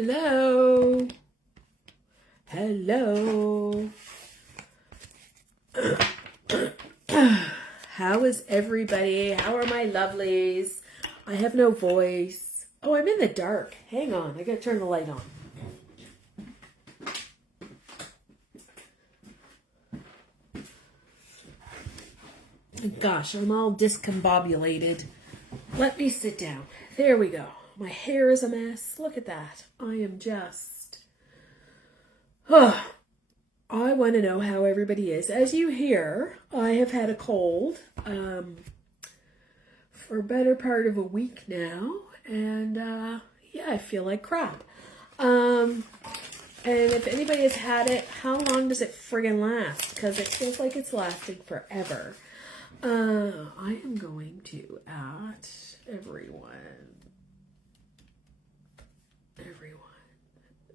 Hello. Hello. How is everybody? How are my lovelies? I have no voice. Oh, I'm in the dark. Hang on. I gotta turn the light on. Gosh, I'm all discombobulated. Let me sit down. There we go. My hair is a mess. Look at that. I am just... Oh, I want to know how everybody is. As you hear, I have had a cold for a better part of a week now. And yeah, I feel like crap. And if anybody has had it, how long does it friggin' last? Because it feels like it's lasting forever. I am going to at everyone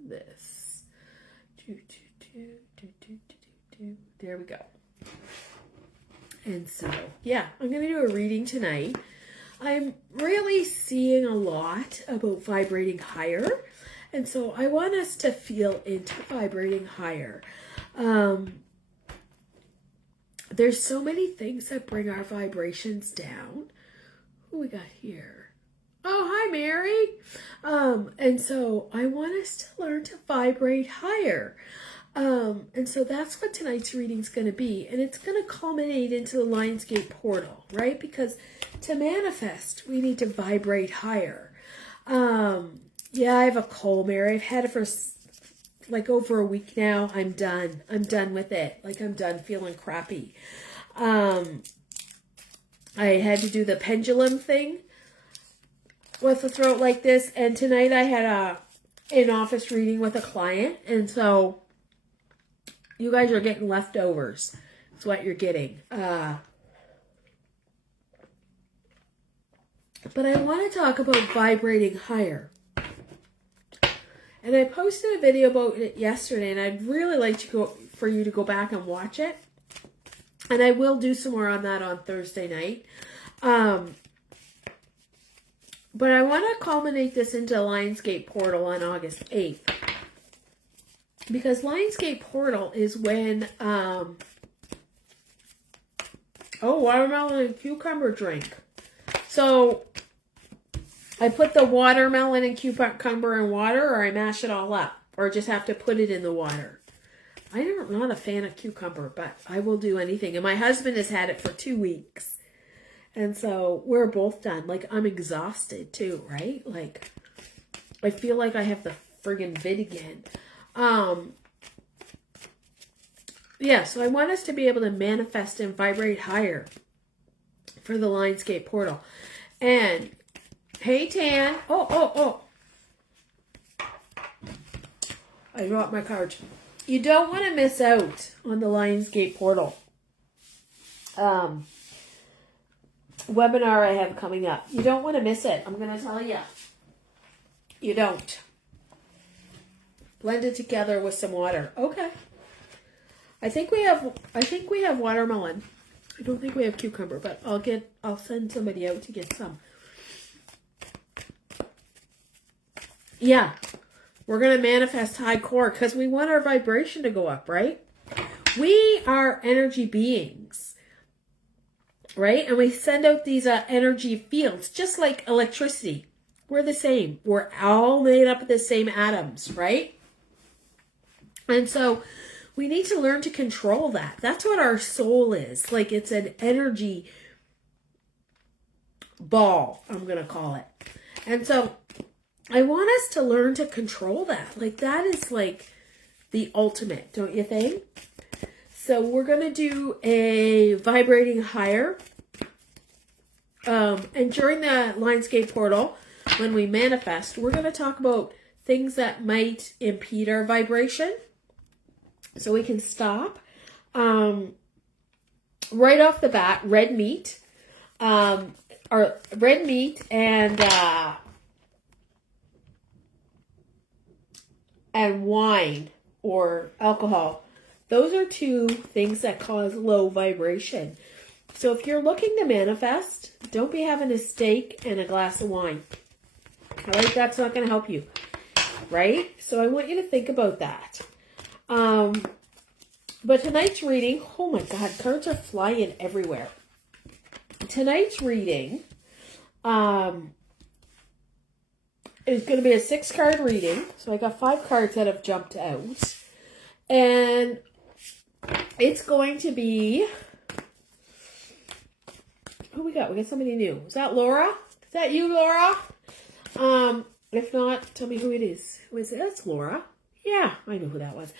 this. There we go. And so, yeah, I'm going to do a reading tonight. I'm really seeing a lot about vibrating higher. And so I want us to feel into vibrating higher. There's so many things that bring our vibrations down. Who we got here? Oh, hi, Mary. And so I want us to learn to vibrate higher. And so that's what tonight's reading is going to be. And it's going to culminate into the Lionsgate portal, right? Because to manifest, we need to vibrate higher. Yeah, I have a cold, Mary. I've had it for like over a week now. I'm done. I'm done with it. Like, I'm done feeling crappy. I had to do the pendulum thing with the throat like this. And tonight I had a in-office reading with a client. And so you guys are getting leftovers. That's what you're getting. But I want to talk about vibrating higher. And I posted a video about it yesterday, and I'd really like for you to go back and watch it. And I will do some more on that on Thursday night. But I want to culminate this into Lionsgate Portal on August 8th. Because Lionsgate Portal is when, oh, watermelon and cucumber drink. So I put the watermelon and cucumber in water, or I mash it all up, or just have to put it in the water. I'm not a fan of cucumber, but I will do anything. And my husband has had it for 2 weeks. And so we're both done. Like, I'm exhausted too, right? Like, I feel like I have the friggin' vid again. Yeah, so I want us to be able to manifest and vibrate higher for the Lionsgate portal. And hey, Tan. Oh. I dropped my card. You don't want to miss out on the Lionsgate portal webinar I have coming up. You don't want to miss it. I'm going to tell you. You don't. Blend it together with some water. Okay. I think we have watermelon. I don't think we have cucumber, but I'll send somebody out to get some. Yeah. We're going to manifest high core because we want our vibration to go up, right? We are energy beings, right? And we send out these energy fields, just like electricity. We're the same. We're all made up of the same atoms, right? And so we need to learn to control that. That's what our soul is. Like, it's an energy ball, I'm going to call it. And so I want us to learn to control that. Like, that is like the ultimate, don't you think? So we're going to do a vibrating higher. And during the Lionsgate portal, when we manifest, we're going to talk about things that might impede our vibration. So we can stop. Right off the bat, red meat. Or red meat and wine or alcohol. Those are two things that cause low vibration. So if you're looking to manifest, don't be having a steak and a glass of wine. All right, that's not going to help you. right? So I want you to think about that. But tonight's reading, oh my God, cards are flying everywhere. Tonight's reading is going to be a 6-card reading. So I got 5 cards that have jumped out. And it's going to be... Who we got? We got somebody new. Is that Laura? Is that you, Laura? If not, tell me who it is. Who is it? That's Laura. Yeah, I know who that was.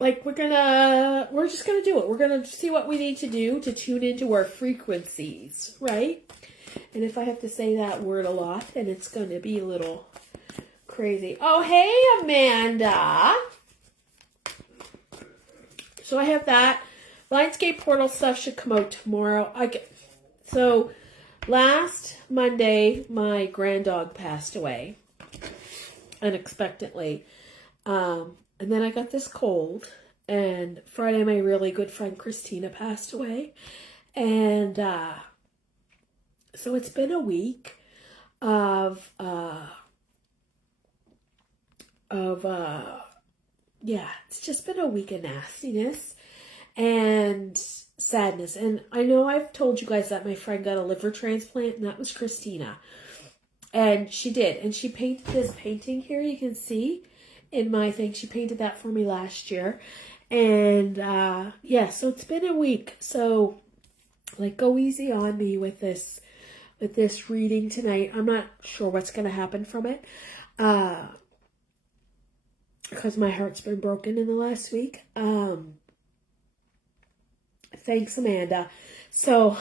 We're just gonna do it. We're gonna see what we need to do to tune into our frequencies, right? And if I have to say that word a lot, then it's gonna be a little crazy. Oh, hey, Amanda. So I have that. Lionsgate Portal stuff should come out tomorrow. So last Monday, my granddog passed away unexpectedly. And then I got this cold. And Friday, my really good friend Christina passed away. And so it's been a week of it's just been a week of nastiness and sadness. And I know I've told you guys that my friend got a liver transplant, and that was Christina. And she did. And she painted this painting here, you can see in my thing. She painted that for me last year. And so it's been a week. So go easy on me with this reading tonight. I'm not sure what's going to happen from it. Because my heart's been broken in the last week. Thanks, Amanda. So,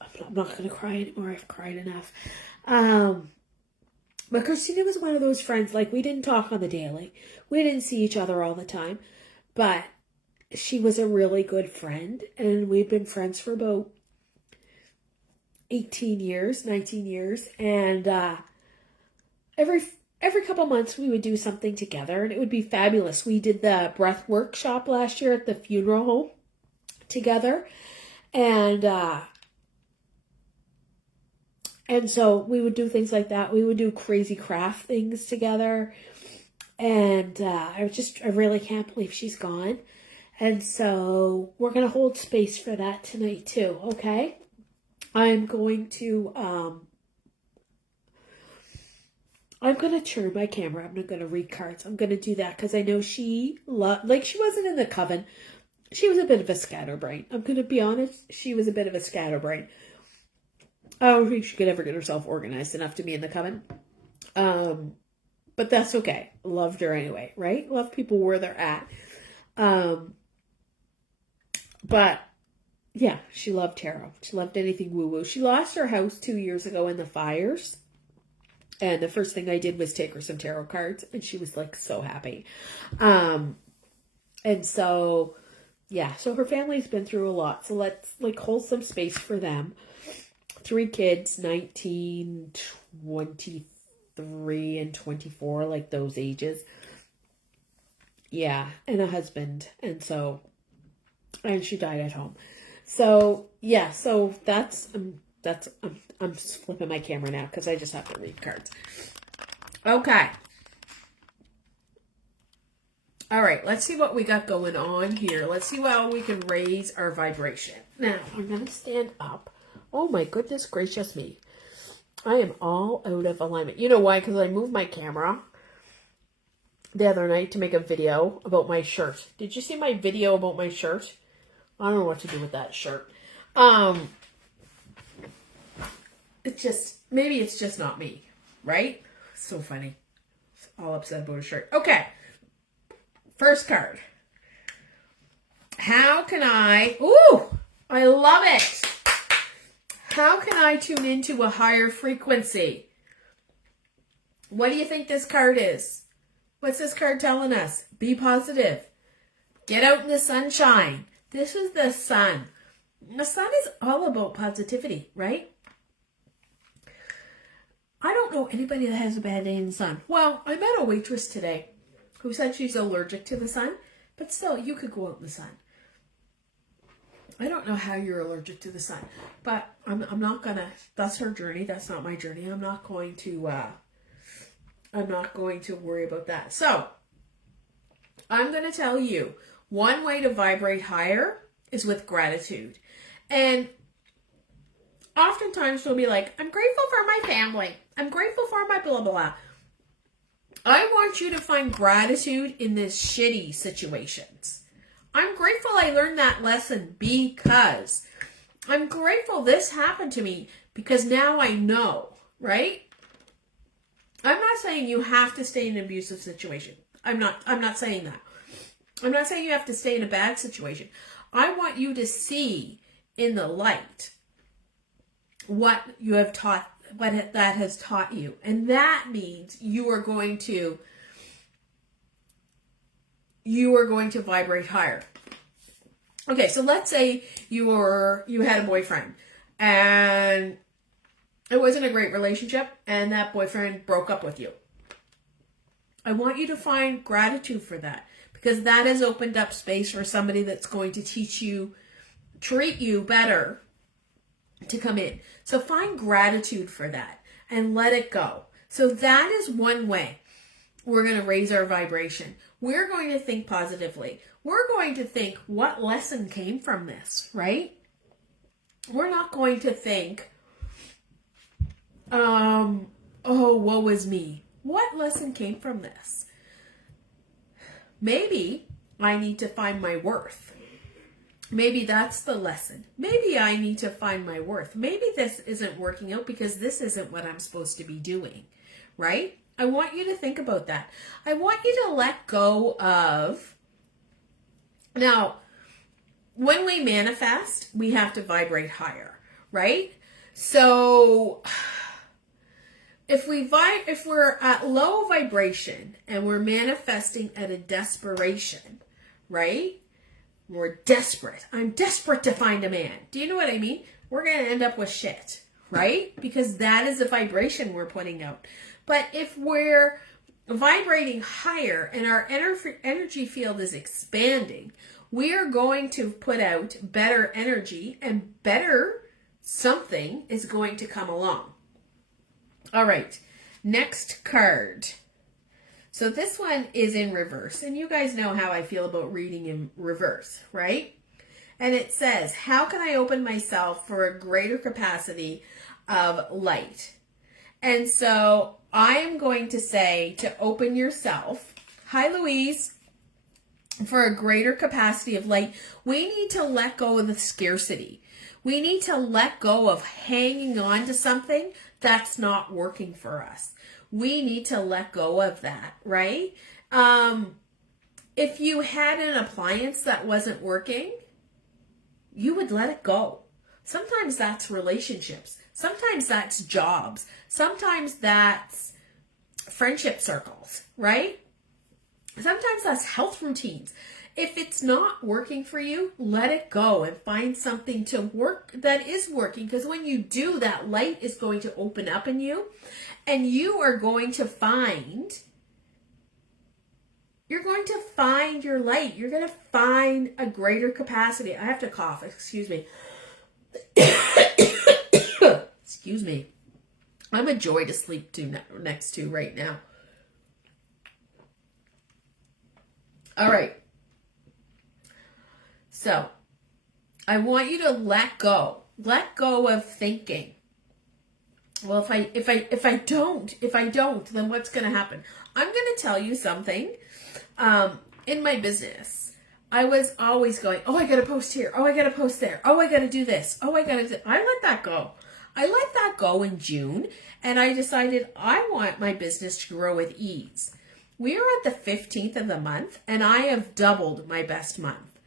I'm not going to cry anymore. I've cried enough. But Christina was one of those friends, we didn't talk on the daily. We didn't see each other all the time. But she was a really good friend. And we've been friends for about 18 years, 19 years. And every couple months we would do something together, and it would be fabulous. We did the breath workshop last year at the funeral home together. And so we would do things like that. We would do crazy craft things together. And I really can't believe she's gone. And so we're going to hold space for that tonight too, okay? I'm going to turn my camera. I'm not going to read cards. I'm going to do that because I know she wasn't in the coven. She was a bit of a scatterbrain. I'm going to be honest. She was a bit of a scatterbrain. I don't think she could ever get herself organized enough to be in the coven. But that's okay. Loved her anyway, right? Love people where they're at. But yeah, she loved tarot. She loved anything woo-woo. She lost her house 2 years ago in the fires. And the first thing I did was take her some tarot cards. And she was so happy. And so, yeah. So her family's been through a lot. So let's hold some space for them. 3 kids, 19, 23, and 24. Those ages. Yeah. And a husband. And she died at home. So, yeah. So I'm just flipping my camera now because I just have to read cards. Okay. All right. Let's see what we got going on here. Let's see how we can raise our vibration. Now, I'm going to stand up. Oh, my goodness gracious me. I am all out of alignment. You know why? Because I moved my camera the other night to make a video about my shirt. Did you see my video about my shirt? I don't know what to do with that shirt. Maybe it's just not me, right? So funny. All upset about a shirt. Okay. First card. How can I love it. How can I tune into a higher frequency? What do you think this card is? What's this card telling us? Be positive. Get out in the sunshine. This is the sun. The sun is all about positivity, right? I don't know anybody that has a bad day in the sun. Well, I met a waitress today who said she's allergic to the sun, but still, you could go out in the sun. I don't know how you're allergic to the sun, but I'm not gonna, that's her journey. That's not my journey. I'm not going to worry about that. So I'm going to tell you one way to vibrate higher is with gratitude. And oftentimes she'll be like, I'm grateful for my family. I'm grateful for my blah, blah, blah. I want you to find gratitude in this shitty situations. I'm grateful I learned that lesson because I'm grateful this happened to me because now I know, right? I'm not saying you have to stay in an abusive situation. I'm not saying that. I'm not saying you have to stay in a bad situation. I want you to see in the light what you have taught, what that has taught you. And that means you are going to vibrate higher. Okay, so let's say you had a boyfriend and it wasn't a great relationship and that boyfriend broke up with you. I want you to find gratitude for that because that has opened up space for somebody that's going to treat you better to come in. So find gratitude for that and let it go. So that is one way we're going to raise our vibration. We're going to think positively. We're going to think what lesson came from this, right? We're not going to think, oh, woe is me. What lesson came from this? Maybe I need to find my worth. Maybe that's the lesson. Maybe I need to find my worth. Maybe this isn't working out because this isn't what I'm supposed to be doing, right? I want you to think about that. I want you to let go of... Now, when we manifest, we have to vibrate higher, right? So if we're at low vibration and we're manifesting at a desperation, right? We're desperate. I'm desperate to find a man. Do you know what I mean? We're going to end up with shit, right? Because that is the vibration we're putting out. But if we're vibrating higher and our energy field is expanding, we are going to put out better energy and better something is going to come along. All right, next card. So this one is in reverse, and you guys know how I feel about reading in reverse, right? And it says, how can I open myself for a greater capacity of light? And so I am going to say to open yourself. Hi, Louise. For a greater capacity of light, we need to let go of the scarcity. We need to let go of hanging on to something that's not working for us. We need to let go of that, right? If you had an appliance that wasn't working, you would let it go. Sometimes that's relationships. Sometimes that's jobs. Sometimes that's friendship circles, right? Sometimes that's health routines. If it's not working for you, let it go and find something to work that is working. Because when you do, that light is going to open up in you and you are going to find your light. You're going to find a greater capacity. I have to cough. Excuse me. Excuse me. I'm a joy to sleep next to right now. All right. So, I want you to let go. Let go of thinking. Well, if I don't, then what's going to happen? I'm going to tell you something. In my business, I was always going, oh, I got to post here. Oh, I got to post there. Oh, I got to do this. Oh, I let that go. I let that go in June, and I decided I want my business to grow with ease. We are at the 15th of the month, and I have doubled my best month.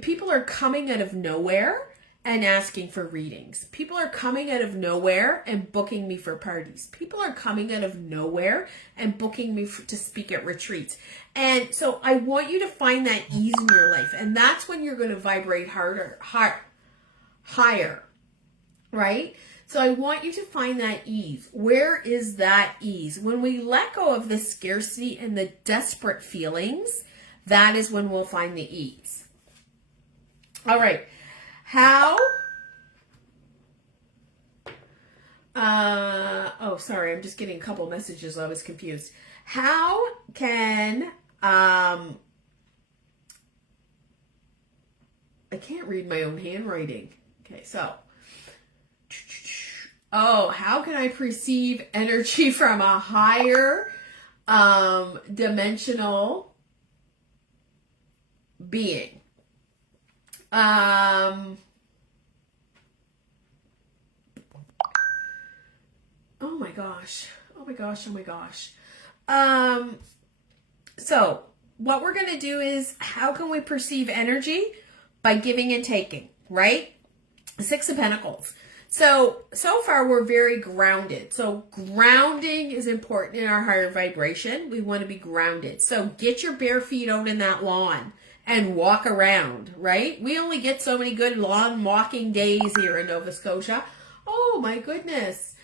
People are coming out of nowhere and asking for readings. People are coming out of nowhere and booking me for parties. People are coming out of nowhere and booking me to speak at retreats. And so I want you to find that ease in your life. And that's when you're going to vibrate higher, right? So I want you to find that ease. Where is that ease? When we let go of the scarcity and the desperate feelings, that is when we'll find the ease. All right. How? Oh, sorry. I'm just getting a couple messages. I was confused. How can, I can't read my own handwriting. Okay, so. Oh, how can I perceive energy from a higher dimensional being? Oh my gosh. Oh my gosh. Oh my gosh. So what we're going to do is, how can we perceive energy? By giving and taking, right? Six of Pentacles. So far we're very grounded. So grounding is important in our higher vibration. We want to be grounded. So get your bare feet out in that lawn and walk around, right? We only get so many good lawn walking days here in Nova Scotia. Oh my goodness.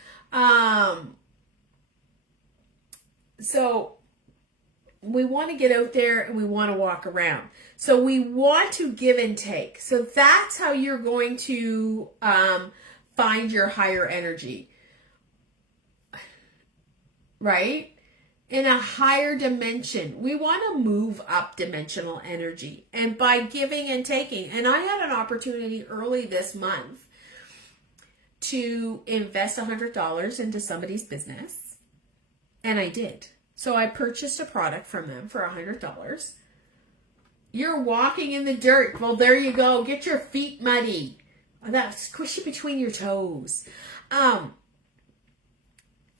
So we want to get out there and we want to walk around. So we want to give and take. So that's how you're going to find your higher energy, right? In a higher dimension. We want to move up dimensional energy. And by giving and taking, and I had an opportunity early this month to invest $100 into somebody's business. And I did. So I purchased a product from them for $100. You're walking in the dirt. Well, there you go. Get your feet muddy. That squishy between your toes. And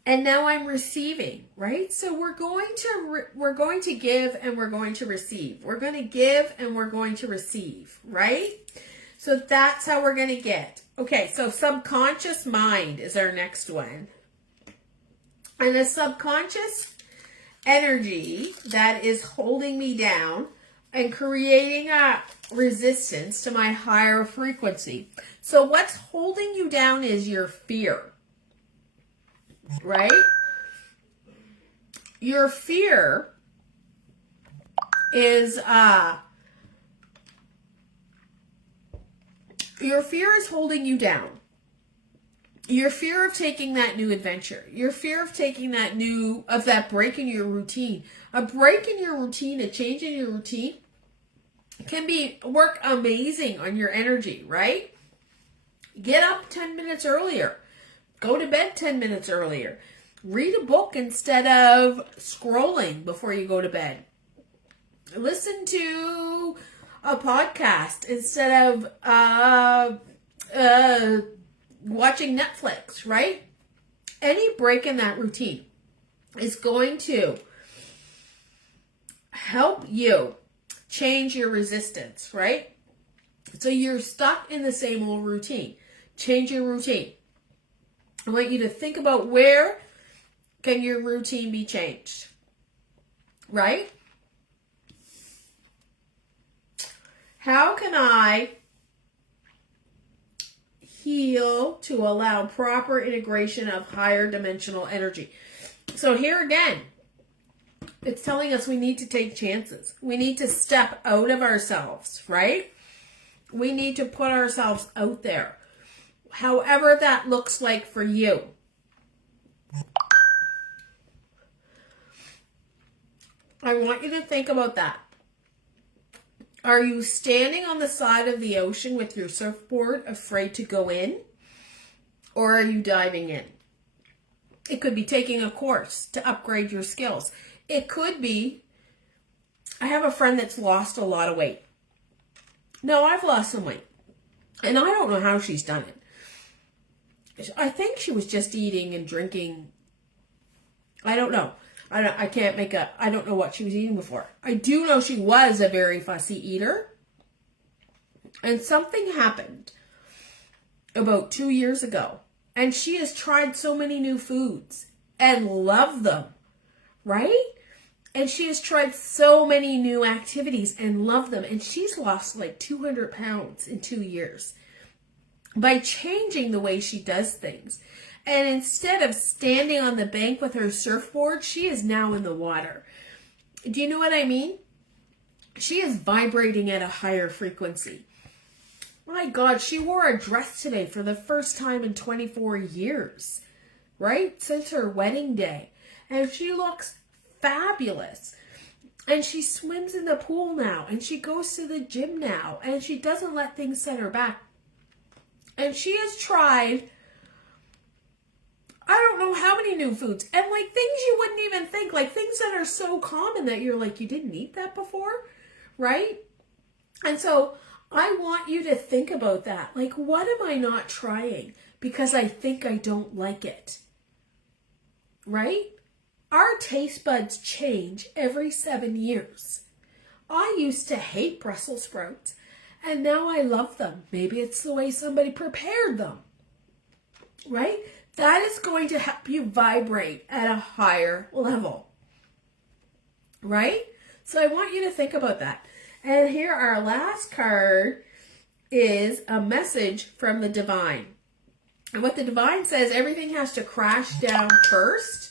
now I'm receiving, right? So we're going to give and we're going to receive. We're going to give and we're going to receive, right? So that's how we're going to get. Okay, so subconscious mind is our next one. And the subconscious energy that is holding me down and creating a resistance to my higher frequency. So what's holding you down is your fear, right? Your fear is holding you down. Your fear of taking that new adventure. Your fear of taking that break in your routine. A break in your routine, a change in your routine can work amazing on your energy, right? Get up 10 minutes earlier. Go to bed 10 minutes earlier. Read a book instead of scrolling before you go to bed. Listen to a podcast instead of watching Netflix, right? Any break in that routine is going to help you change your resistance, right? So you're stuck in the same old routine. Change your routine. I want you to think about where can your routine be changed, right? How can I heal to allow proper integration of higher dimensional energy? So here again, it's telling us we need to take chances. We need to step out of ourselves, right? We need to put ourselves out there. However that looks like for you. I want you to think about that. Are you standing on the side of the ocean with your surfboard, afraid to go in? Or are you diving in? It could be taking a course to upgrade your skills. It could be, I have a friend that's lost a lot of weight. No, I've lost some weight. And I don't know how she's done it. I think she was just eating and drinking. I don't know. I don't know what she was eating before. I do know she was a very fussy eater. And something happened about 2 years ago. And she has tried so many new foods and loved them, right? And she has tried so many new activities and loved them. And she's lost like 200 pounds in 2 years by changing the way she does things. And instead of standing on the bank with her surfboard, she is now in the water. Do you know what I mean? She is vibrating at a higher frequency. My God, she wore a dress today for the first time in 24 years, right? Since her wedding day. And she looks fabulous. And she swims in the pool now. And she goes to the gym now. And she doesn't let things set her back. And she has tried, I don't know how many new foods. And like things you wouldn't even think. Like things that are so common that you're like, you didn't eat that before, right? And so I want you to think about that. Like, what am I not trying because I think I don't like it? Right? Our taste buds change every 7 years. I used to hate Brussels sprouts, and now I love them. Maybe it's the way somebody prepared them. Right? That is going to help you vibrate at a higher level. Right? So I want you to think about that. And here, our last card is a message from the divine. And what the divine says, everything has to crash down first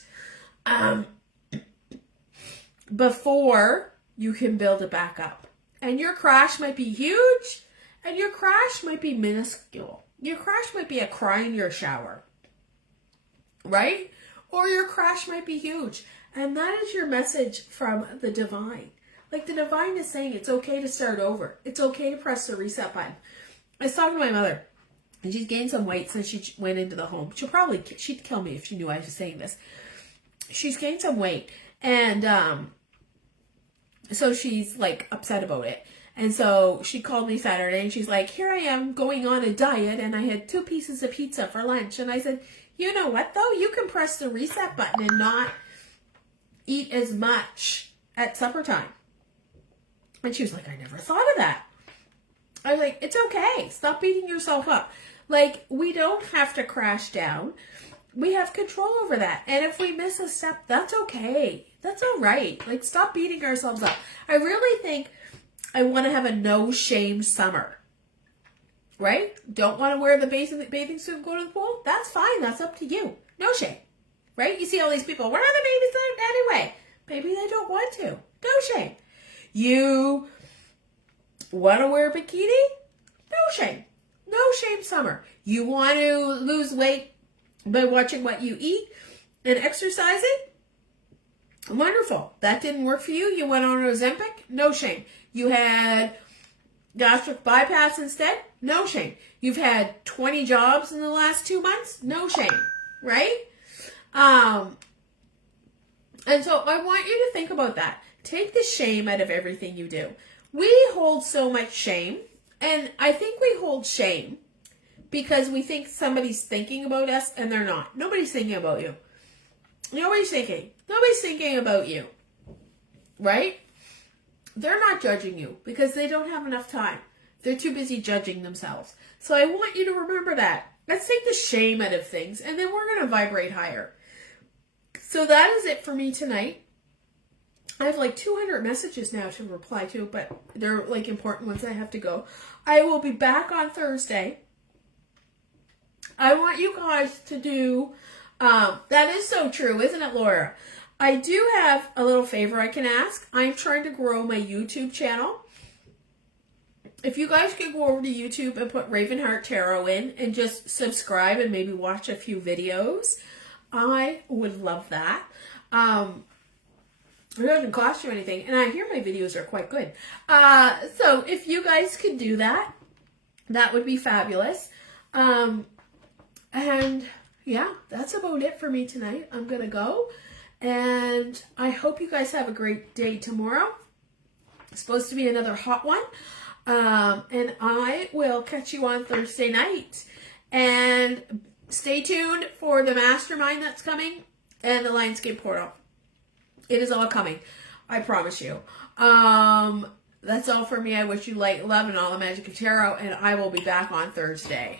before you can build it back up. And your crash might be huge, and your crash might be minuscule. Your crash might be a cry in your shower, right? Or your crash might be huge. And that is your message from the divine. Like the divine is saying it's okay to start over. It's okay to press the reset button. I was talking to my mother, and she's gained some weight since she went into the home. She'd kill me if she knew I was saying this. She's gained some weight, and so she's like upset about it. And so she called me Saturday, and she's like, here I am going on a diet, and I had 2 pieces of pizza for lunch. And I said, you know what though? You can press the reset button and not eat as much at supper time. And she was like, I never thought of that. I was like, it's okay. Stop beating yourself up. Like, we don't have to crash down. We have control over that. And if we miss a step, that's okay. That's all right. Like, stop beating ourselves up. I really think I want to have a no shame summer. Right? Don't want to wear the bathing suit and go to the pool? That's fine. That's up to you. No shame. Right? You see all these people, wear the bathing suit anyway. Maybe they don't want to. No shame. You want to wear a bikini? No shame. No shame summer. You want to lose weight by watching what you eat and exercising? Wonderful. That didn't work for you. You went on Ozempic? No shame. You had gastric bypass instead? No shame. You've had 20 jobs in the last 2 months? No shame. Right? And so I want you to think about that. Take the shame out of everything you do. We hold so much shame, and I think we hold shame because we think somebody's thinking about us, and they're not. Nobody's thinking about you. Nobody's thinking. Nobody's thinking about you. Right? They're not judging you because they don't have enough time. They're too busy judging themselves. So I want you to remember that. Let's take the shame out of things, and then we're going to vibrate higher. So that is it for me tonight. I have like 200 messages now to reply to, but they're like important ones. I have to go. I will be back on Thursday. I want you guys to do, that is so true, isn't it, Laura? I do have a little favor I can ask. I'm trying to grow my YouTube channel. If you guys could go over to YouTube and put Ravenheart Tarot in and just subscribe and maybe watch a few videos, I would love that. It doesn't cost you anything, and I hear my videos are quite good. So if you guys could do that, that would be fabulous. And yeah, that's about it for me tonight. I'm going to go, and I hope you guys have a great day tomorrow. It's supposed to be another hot one. And I will catch you on Thursday night. And stay tuned for the mastermind that's coming and the Lionsgate portal. It is all coming. I promise you. That's all for me. I wish you light, love, and all the magic of tarot. And I will be back on Thursday.